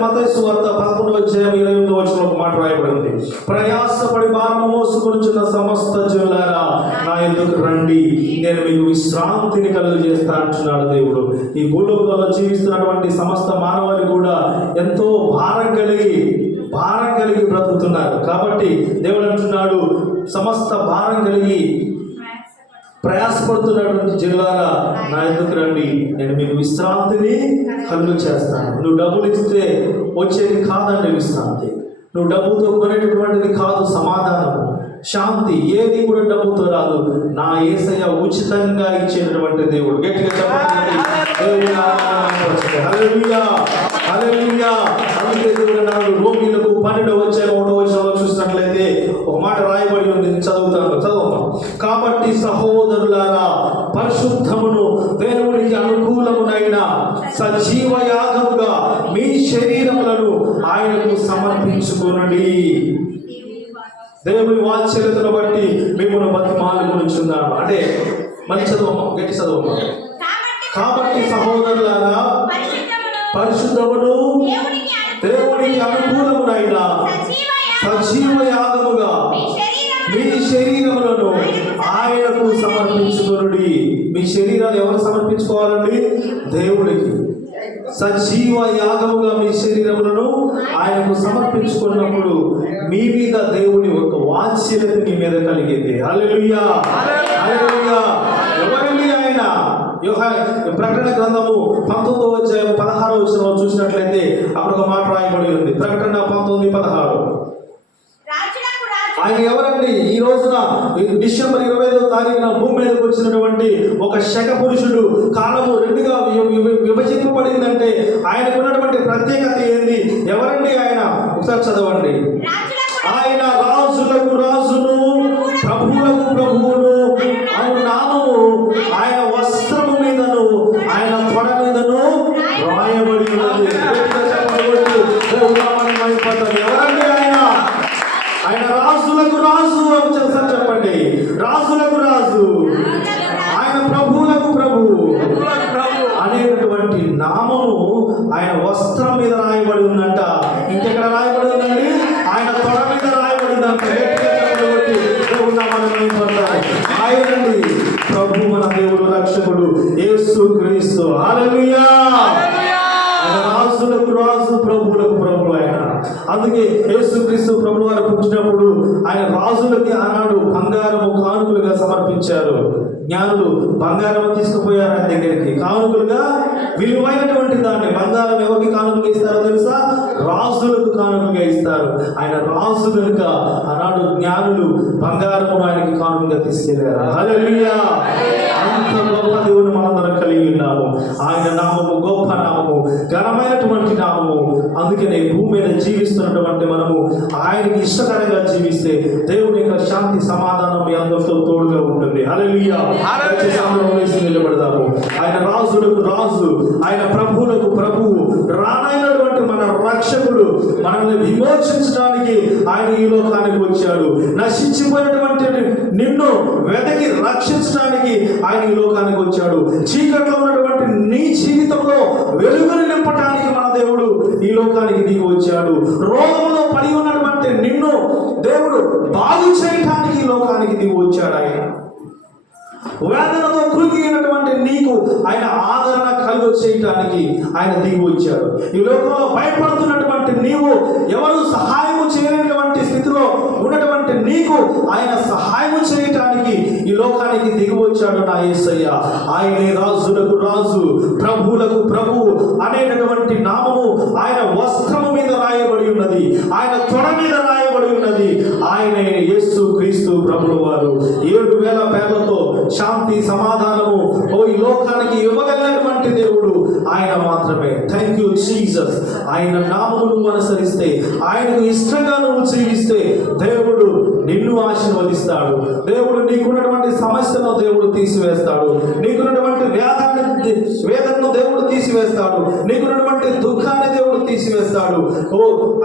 మత్తయి సువార్త 11వ అధ్యాయం 28వ వచనంలో ఒక మాట రాయబడింది. ప్రయాసపడి భారము మోసుకొనుచున్న సమస్త జనులారా నా యొద్దకు రండి, నేను మీకు విశ్రాంతిని కలుగజేస్తా అంటున్నాడు దేవుడు. ఈ భూలోకంలో జీవిస్తున్నటువంటి సమస్త మానవాళి కూడా ఎంతో భారం కలిగి బ్రతుకుతున్నారు. కాబట్టి దేవుడు అంటున్నాడు, సమస్త భారం కలిగి ప్రయాసపడుతున్నటువంటి జనులారా నా ఎదుకు రండి, నేను మీకు విశ్రాంతిని కలుగు చేస్తాను. నువ్వు డబ్బులు ఇస్తే వచ్చేది కాదండి విశ్రాంతి. నువ్వు డబ్బుతో కొనేటటువంటిది కాదు సమాధానం, శాంతి. ఏది కూడా డబ్బుతో రాదు. నా యేసయ్య ఉచితంగా ఇచ్చేటటువంటి దేవుడు. గట్టిగా చెప్పండి. హల్లెలూయా, హల్లెలూయా. అందుకే దేవుడు నాడు రోమిలకు 12వ అధ్యాయం 1వ వచనంలో చూసినట్లయితే ఒక మాట రాయబడి ఉంది, చదువుతాను. కాబట్టి సహోదరులారా, పరిశుద్ధమును దేవునికి అనుకూలమునైన సజీవ యాగముగా మీ శరీరములను ఆయనకు సమర్పించుకొనుడి. దేవుని వాత్సల్యతను బట్టి మిమ్మల్ని బతిమాలుకొనుచున్నాను. అంటే మంచి చదువు, గట్టి చదువు. కాబట్టి సహోదరులారా, పరిశుద్ధమును దేవునికి అనుకూలమునైన సజీవ యాగముగా మీ శరీరములను ఆయనకు సమర్పించుకొనుడి. మీ శరీరాలు ఎవరు సమర్పించుకోవాలండి? దేవుడికి. సజీవ యాగముగా మీ శరీరములను ఆయనకు సమర్పించుకున్నప్పుడు మీ మీద దేవుని ఒక వాత్సల్యత మీ మీద కలిగింది. హల్లెలూయా, హల్లెలూయా. ఎవరండి ఆయన? ప్రకటన గ్రంథము 19వ అధ్యాయం 16వ వచనంలో చూసినట్లయితే అక్కడ ఒక మాట రాయబడి ఉంది. ప్రకటన 19:16. ఆయన ఎవరండి? ఈ రోజున డిసెంబర్ 25వ తారీఖున భూమి మీదకి వచ్చినటువంటి ఒక శక పురుషుడు. కాలము రెండుగా విభజింపబడిందంటే ఆయనకు ఉన్నటువంటి ప్రత్యేకత ఏంది? ఎవరండి ఆయన? ఒకసారి చదవండి. ఆయన రాజులకు రాజును, ప్రభువులకు ప్రభువును ఆయన నామము ఆయన వస్త్రము మీదను ఆయన తొడ మీదను రాయబడి ఉన్నది. ఎవరండి ఆయన? ఆయన రాజులకు రాజు. ఒకసారి చెప్పండి. రాజులకు రాజు, ఆయన ప్రభువులకు ప్రభువు అనేటటువంటి నామము ఆయన వస్త్రం మీద రాయబడి ఉందంట. ఇంకెక్కడ రాయబడి ఉందండి? ఆయన తొడ మీద రాయబడిందంట. ఆయనండి ప్రభు, మన దేవుడు, రక్షకుడు యేసు క్రీస్తు. హల్లెలూయా. ఆయన రాజులకు రాజు, ప్రభువులకు ప్రభు ఆయన. అందుకే యేసుక్రీస్తు ప్రభువు వారు పుట్టినప్పుడు ఆయన రాజులకి ఆనాడు బంగారము కానుకలుగా సమర్పించారు. జ్ఞానులు బంగారం తీసుకుపోయారు ఆయన దగ్గరికి కానుకలుగా. విలువైనటువంటి దాన్ని బంగారం ఎవరికి కానుకగా ఇస్తారో తెలుసా? రాజులకు కానుకగా ఇస్తారు. ఆయన రాజు కనుక ఆనాడు జ్ఞానులు బంగారము ఆయనకి కానుకగా తీసుకెళ్లారు. హల్లెలూయా. అంత గొప్ప దేవుని మనందరం కలిగి ఉన్నాము. ఆయన నామము గొప్ప నామము, ఘనమైనటువంటి నామము. అందుకనే భూమి మీద జీవిస్తున్నటువంటి మనము ఆయనకి ఇష్టకరంగా జీవిస్తే దేవుని యొక్క శాంతి సమాధానం మీ అందరితో తోడుగా ఉంటుంది. హల్లెలూయా. నిలబడదాము. ఆయన రాజులకు రాజు, ఆయన ప్రభువులకు ప్రభువు, రానైనటువంటి మన రక్షకుడు, మనల్ని విమోచించడానికి ఆయన ఈ లోకానికి వచ్చాడు. నశించిపోయినటువంటి నిన్ను వెతకి రక్షించడానికి ఆయన ఈ లోకానికి వచ్చాడు. చీకట్లో ఉన్నటువంటి నీ జీవితంలో వెలుగుని నింపడానికి మన దేవుడు ఈ లోకానికి దిగి వచ్చాడు. రోగంలో పడి ఉన్నటువంటి నిన్ను దేవుడు బాగు చేయడానికి ఈ లోకానికి దిగి వచ్చాడు. ఆయన వేదనతో కృంగినటువంటి నీకు ఆయన ఆదరణ కలుగ చేయటానికి ఆయన దిగి వచ్చాడు. ఈ లోకంలో భయపడుతున్నటువంటి నీవు, ఎవరు సహాయము చేయలేనటువంటి స్థితిలో ఉన్నటువంటి నీకు ఆయన సహాయము చేయటానికి ఈ లోకానికి దిగి వచ్చాడు నా యేసయ్య. ఆయనే రాజులకు రాజు, ప్రభువులకు ప్రభువు అనేటటువంటి నామము ఆయన వస్త్రము మీద రాయబడి ఉన్నది, ఆయన తొడ మీద రాయబడి ఉన్నది. ఆయనే యేసు క్రీస్తు ప్రభుల వారు. 7,000 పేర్లతో శాంతి సమాధానము ఈ లోకానికి ఇవ్వగలిగినటువంటి దేవుడు ఆయన మాత్రమే. Thank you Jesus. ఆయన నామమును అనుసరిస్తే, ఆయనకు ఇష్టంగా నువ్వు జీవిస్తే దేవుడు నిన్ను ఆశీర్వదిస్తాడు. దేవుడు నీకున్నటువంటి సమస్యను దేవుడు తీసివేస్తాడు. నీకున్నటువంటి వేదనను దేవుడు తీసివేస్తాడు. నీకున్నటువంటి దుఃఖాన్ని దేవుడు తీసివేస్తాడు.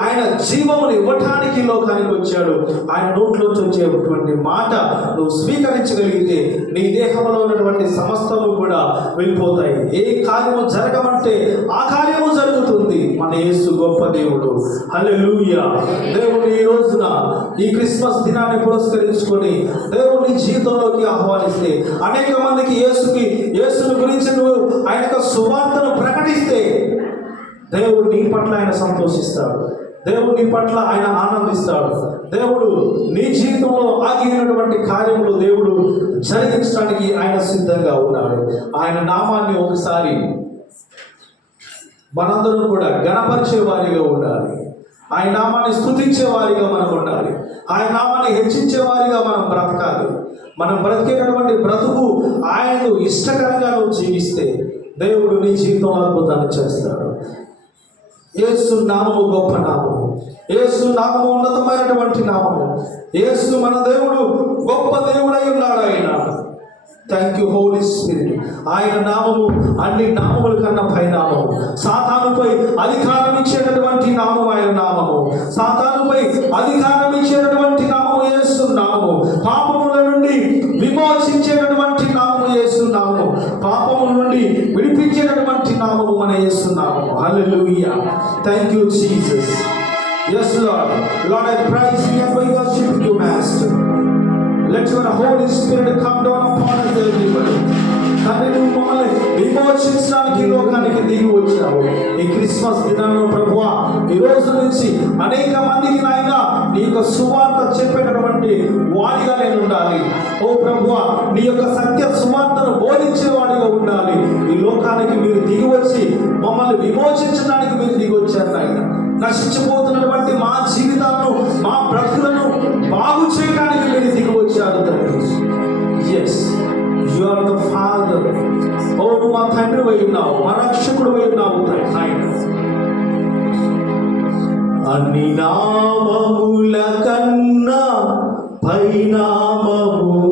ఆయన జీవమును ఇవ్వటానికి లోకానికి వచ్చాడు. ఆయన నోట్లోంచి వచ్చేటువంటి మాట నువ్వు స్వీకరించగలిగితే నీ దేహంలో ఉన్నటువంటి సమస్తము కూడా వెళ్ళిపోతాయి. ఏ కార్యము జరగమంటే ఆ కార్యము జరుగుతుంది. మన యేసు గొప్ప దేవుడు. హల్లెలూయా. దేవుడు ఈ రోజున ఈ క్రిస్మస్ దినాన్ని పురస్కరించుకొని దేవుని జీవితంలోకి ఆహ్వానిస్తే, అనేక మందికి యేసుని గురించి నువ్వు ఆయన యొక్క సువార్తను ప్రకటిస్తే దేవుడు నీ పట్ల ఆయన సంతోషిస్తాడు. దేవుడు నీ పట్ల ఆయన ఆనందిస్తాడు. దేవుడు నీ జీవితంలో ఆగినటువంటి కార్యములు దేవుడు జరిగించడానికి ఆయన సిద్ధంగా ఉన్నాడు. ఆయన నామాన్ని ఒకసారి మనందరం కూడా గణపరిచే వారిగా ఉండాలి. ఆయన నామాన్ని స్తుతించే వారిగా మనం ఉండాలి. ఆయన నామాన్ని హెచ్చించే వారిగా మనం బ్రతకాలి. మనం బ్రతికేటటువంటి బ్రతుకు ఆయనకు ఇష్టకరంగా నువ్వు జీవిస్తే దేవుడు నీ జీవితంలో అద్భుతాన్ని చేస్తాడు. యేసు నామము గొప్ప నామము. యేసు నామము ఉన్నతమైనటువంటి నామము. యేసు మన దేవుడు గొప్ప దేవుడై ఉన్నాడు. ఆయన థ్యాంక్ యూ హోలీ స్పిరిట్. ఆయన నామము అన్ని నామముల కన్నా పై నామము. సాతానుపై అధికారం ఇచ్చేటటువంటి నామము ఆయన నామము. సాతానుపై అధికారం ఇచ్చేటటువంటి నామము యేసు నామము. పాపముల నుండి విమోచించేటటువంటి నామము యేసు నామము. పాపముల నుండి విడిపించేటటువంటి నామము మన యేసు నామము. Hallelujah. Thank you Jesus. Yes Lord. Lord, I praise you and I worship you, Master. Let your Holy Spirit come down upon us, everybody. తండ్రి, నువ్వు మమ్మల్ని విమోచించడానికి లోకానికి దిగి వచ్చావు. ఈ క్రిస్మస్ దినంలో ప్రభువా, ఈ రోజు నుంచి అనేక మందికి నాయన నీ యొక్క సువార్త చెప్పేటటువంటి వాడిగా నేను ఉండాలి. ఓ ప్రభువా, నీ యొక్క సత్య సువార్తను బోధించే వాడిగా ఉండాలి. ఈ లోకానికి మీరు దిగి వచ్చి మమ్మల్ని విమోచించడానికి మీరు దిగి వచ్చారు నాయన. నశించిపోతున్నటువంటి మా జీవితాలను, మా బ్రతుకులను బాగు చేయడానికి మీరు దిగి వచ్చారు తండ్రి. Yes, you are the father. Oh, నువ్వు మా తండ్రి అయి ఉన్నావు, మా రక్షకుడు అయి ఉన్నావు తండ్రి. అన్ని నామముల కన్నా పైనామము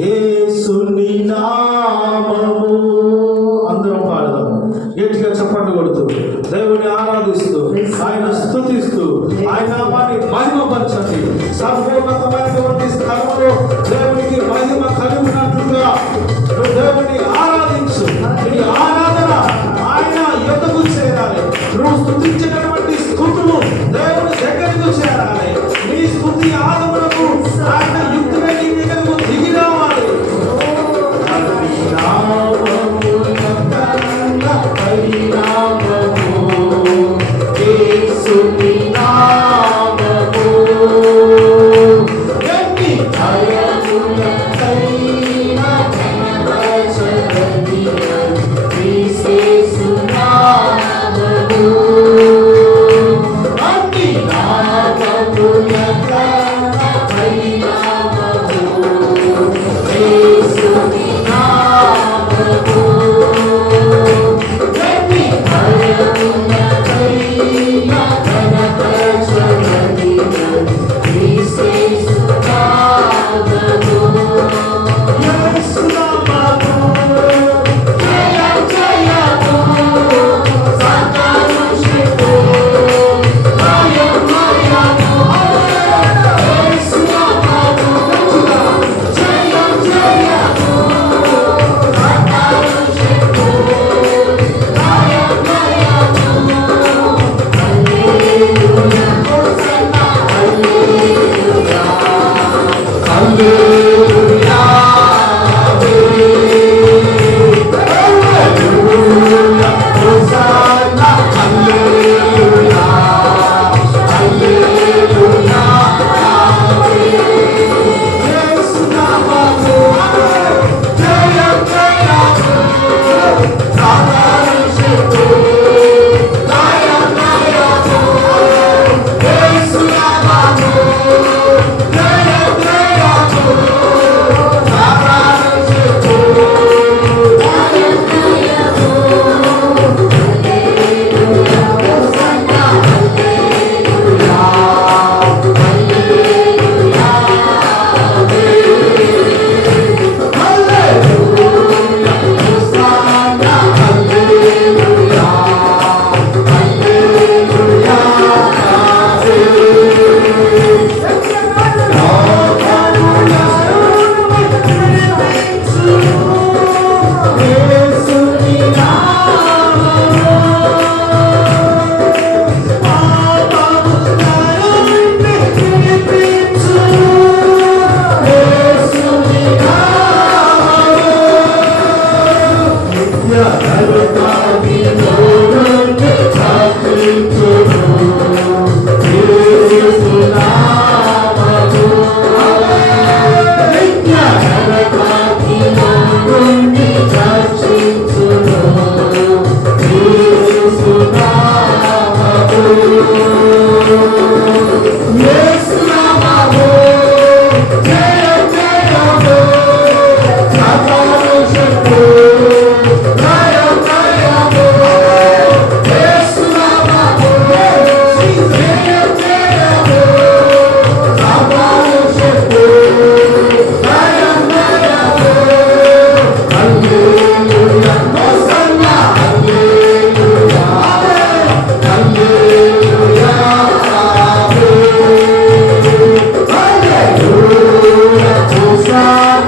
యేసుని నామము. అందరం పాడదాం గట్టిగా చప్పట్లు కొడుతూ, దేవుని ఆరాధిస్తూ, ఆయన స్తుతిస్తూ, ఆయన నామాన్ని మహిమపరచండి. సంపూర్ణతమైనటువంటి స్థలంలో దేవునికి మహిమ కలిగినట్లుగా దేవుని ఆరాధించు. నీ ఆరాధన ఆయన యొద్దకు చేరాలి. నువ్వు స్తుతించినటువంటి స్తుతులు దేవుని దగ్గరకు చేరాలి. నీ స్తుతి ఆదములకు ఆయన యుక్తిగా నీ దగ్గరకు దిగి రావాలి. యేసుని నామము. Yes,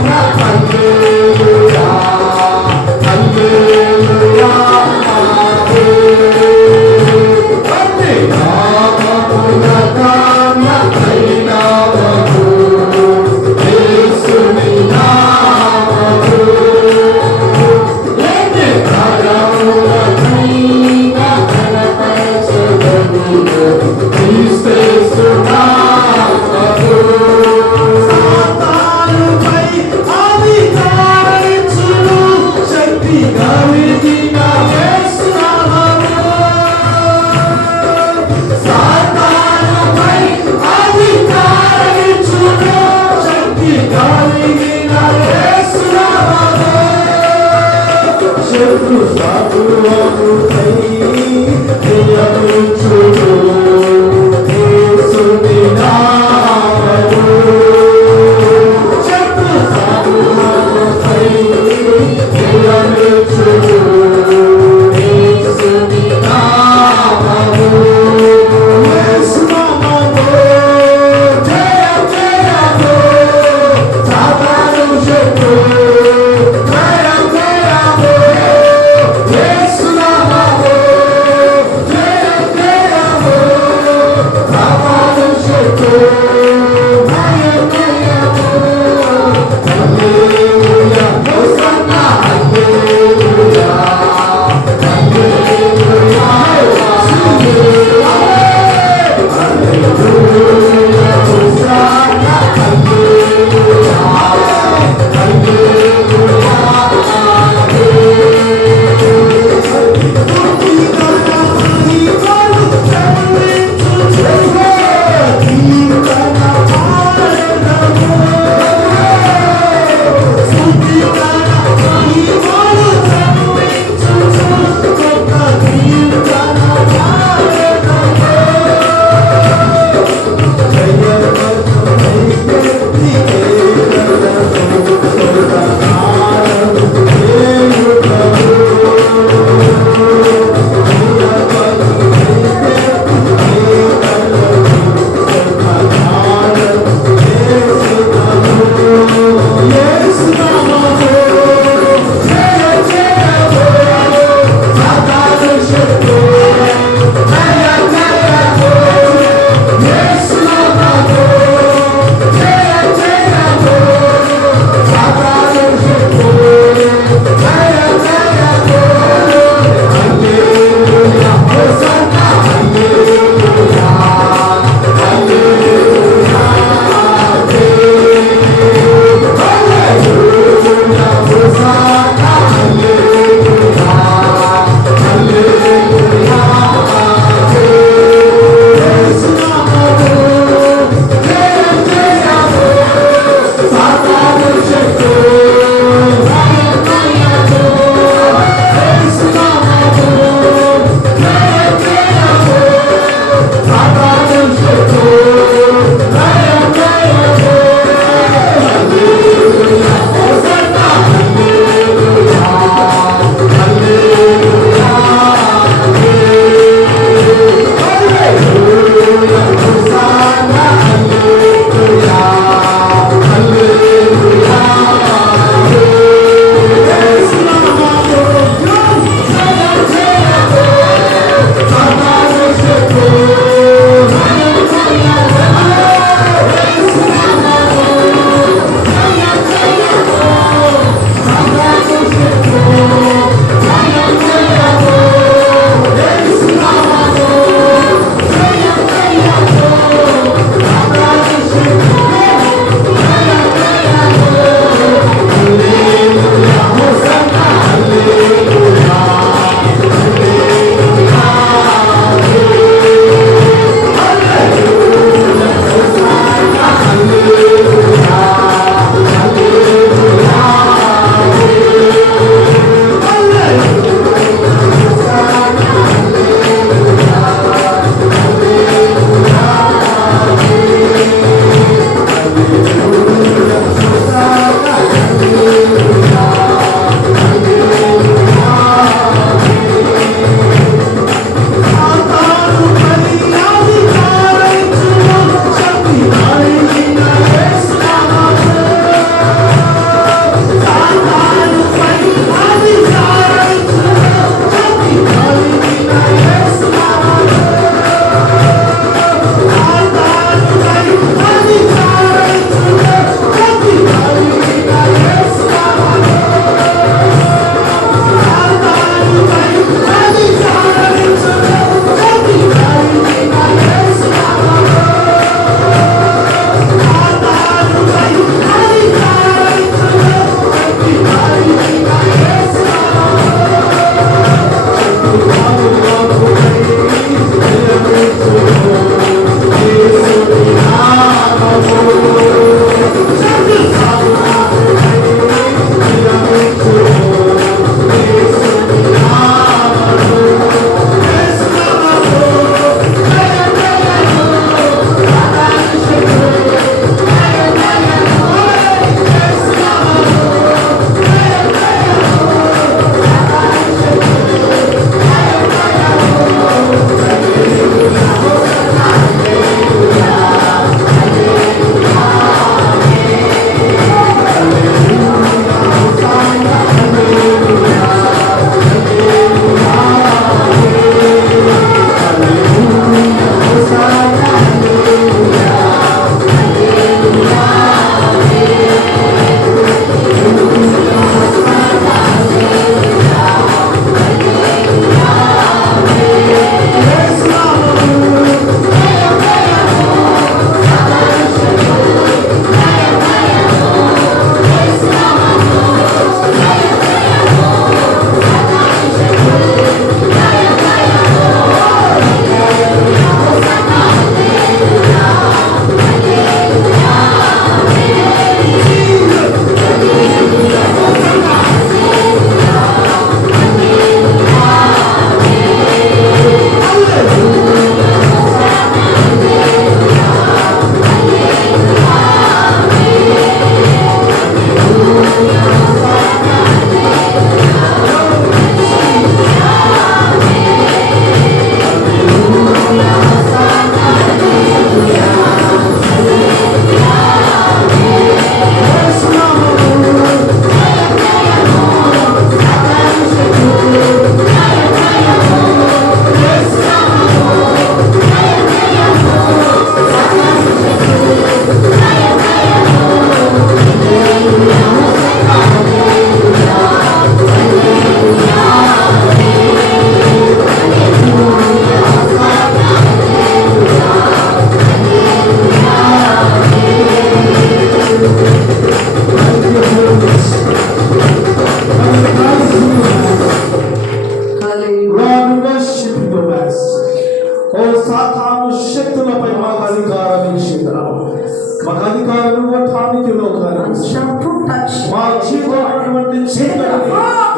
monster protection. మా జీవితంలో చీకటిని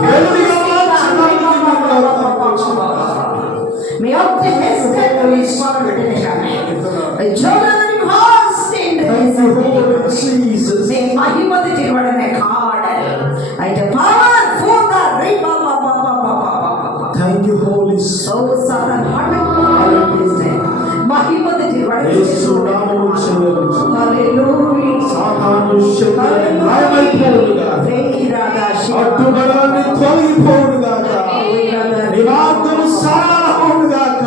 వెలుగుగా మార్చడానికి మీరు లోకానికి వచ్చారు. May all the best that we respond to the the children of Christ in the Jesus. may mahimati tirvadane kaad and the power for the riba ba. Thank you, Holy So Spirit. Satan mahimati tirvadane యేసు నామములో చేయవచ్చు. Hallelujah. సాతాను శక్తులను లయమైపోవునుగా. Veirada అడ్డుగడాన్ని తొలగిపోవునుగాక. నీ మార్గము సరళమవునుగాక.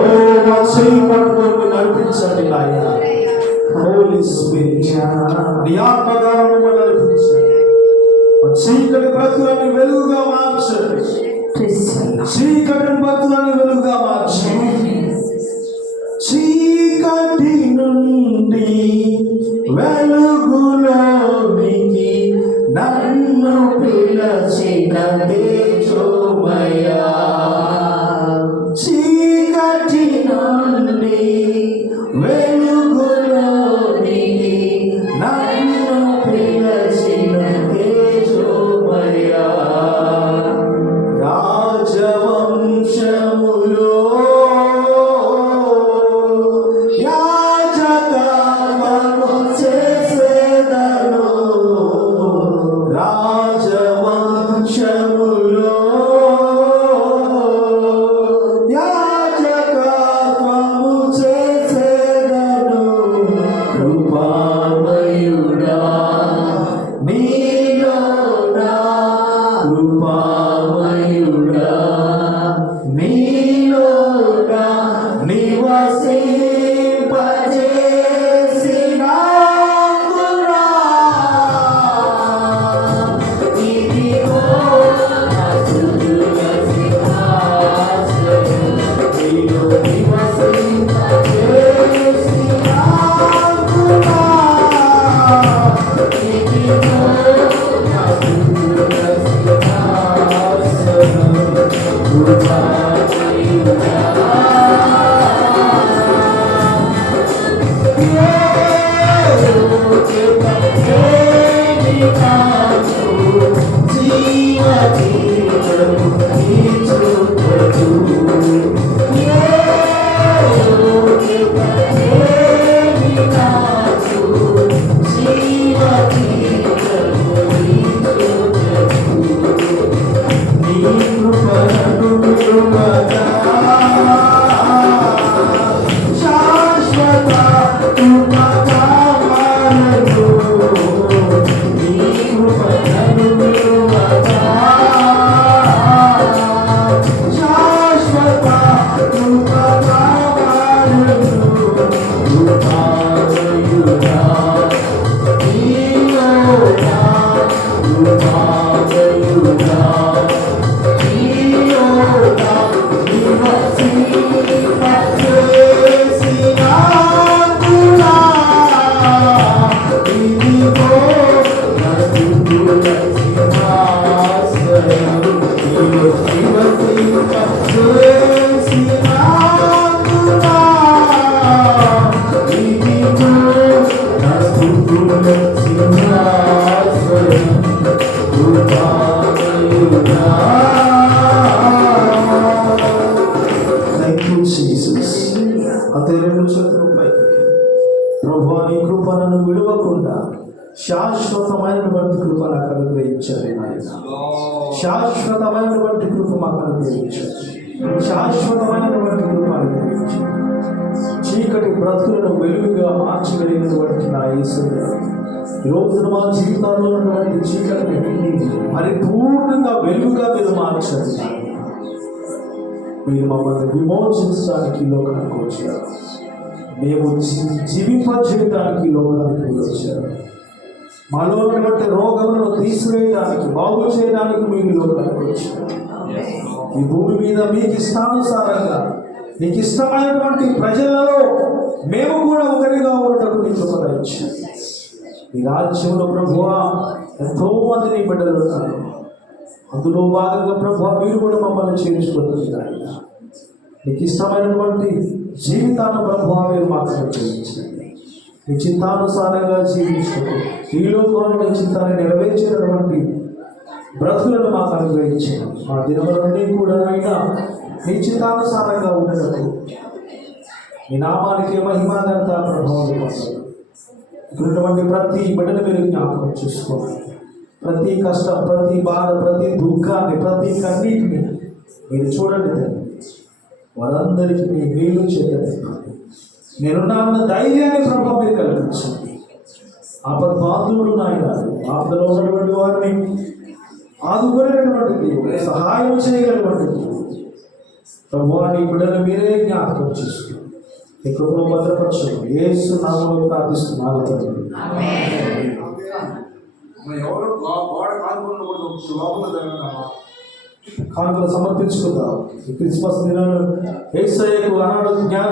ఓ మా చెయ్యి పట్టుకొని నడిపించండి నాయన. హోలీ స్పిరిట్ నీ ఆత్మగా మమ్మల్ని నడిపించండి. ఆ చీకటి బ్రతుకులను వెలుగుగా మార్చండి. చీకటి బ్రతుకులను వెలుగుగా మార్చండి. చీకటి నుండి వెలుగులోనికి నన్ను పిలచిన తేజోమయా. చీకటి నుండి వెలుగులోనికి నన్ను పిలచిన తేజోమయా. రాజవంశములో యాజకత్వము చేసేదను. రాజవంశములో యాజకత్వము చేసేదను. కృపామయుడా నీలోనా, కృపామయుడా నీలోనా నివసింపజేసినాదురా. ఇదిగో నా స్తుతుల సింహాసనం, నీలో నివసింపజేసినాదురా. ఇదిగో నా స్తుతుల సింహాసనం, కృపామయుడా. శాశ్వత ప్రభువా నీ కృప నన్ను విడవకుండా శాశ్వతమైనటువంటి కృప నాకు అనుగ్రహించండి నాయన. శాశ్వతమైనటువంటి కృప మాకు అనుగ్రహించండి. శాశ్వతమైనటువంటి కృప అనుగ్రహించండి. చీకటి బ్రతుకులను వెలుగుగా మార్చగలిగినటువంటి నా యేసయ్య, ఈ రోజున మా జీవితాల్లో ఉన్నటువంటి చీకటిని పరిపూర్ణంగా వెలుగుగా మీరు మార్చండి. మీరు మమ్మల్ని విమోచించడానికి లోకానికి వచ్చారు. మేము జీవింపజేయడానికి లోకానికి వచ్చారు. మాలో ఉన్నటువంటి రోగములను తీసివేయడానికి, బాగు చేయడానికి మీరు లోకానికి వచ్చారు. ఈ భూమి మీద మీకు ఇష్టానుసారంగా నీకు ఇష్టమైనటువంటి ప్రజలలో మేము కూడా ఒకరిగా ఉండటకు నీకు కృపనిచ్చారు. ఈ రాజ్యంలో ప్రభువా ఎంతో మంది నీ బిడ్డలు ఉన్నారు. అందులో భాగంగా ప్రభువా మీరు కూడా మమ్మల్ని చేర్చుకుంటున్నారు. నీకు ఇష్టమైనటువంటి జీవితాన్ని ప్రభువా మీరు మాకు అనుగ్రహించండి. నీ చిత్తానుసారంగా జీవించడం, ఈ లోకంలో నీ చిత్తాన్ని నెరవేర్చేటటువంటి బ్రతుకులను మాకు అనుగ్రహించాను. మా దినములన్నీ కూడా అయినా నీ చిత్తానుసారంగా ఉండటం, నీ నామానికి మహిమ ఘనత ప్రభావం ఇక్కడున్నటువంటి ప్రతి బిడ్డను మీరు జ్ఞాపకం చేసుకోవాలి. ప్రతి కష్టం, ప్రతి బాధ, ప్రతి దుఃఖాన్ని, ప్రతి కన్నీటిని మీరు చూడండి. వారందరికీ మీ మేలు చేయండి. నేనున్న ధైర్యాన్ని ప్రభావం మీరు కల్పించండి. ఆపద్బాంధువులు నాయన, ఆపదలో ఉన్నటువంటి వారిని ఆదుకునేటటువంటి సహాయం చేయగలిగినటువంటి ప్రభువాన్ని బిడ్డను మీరే జ్ఞాపకం చేసుకోండి. ఈ కృపలో భద్రపరచు. యేసు నామములో ప్రార్థిస్తున్నాను తండ్రి. కానుకలు సమర్పించుకుందాం. క్రిస్మస్ దినాలు యేసయ్యకు ఆనాడు జ్ఞానం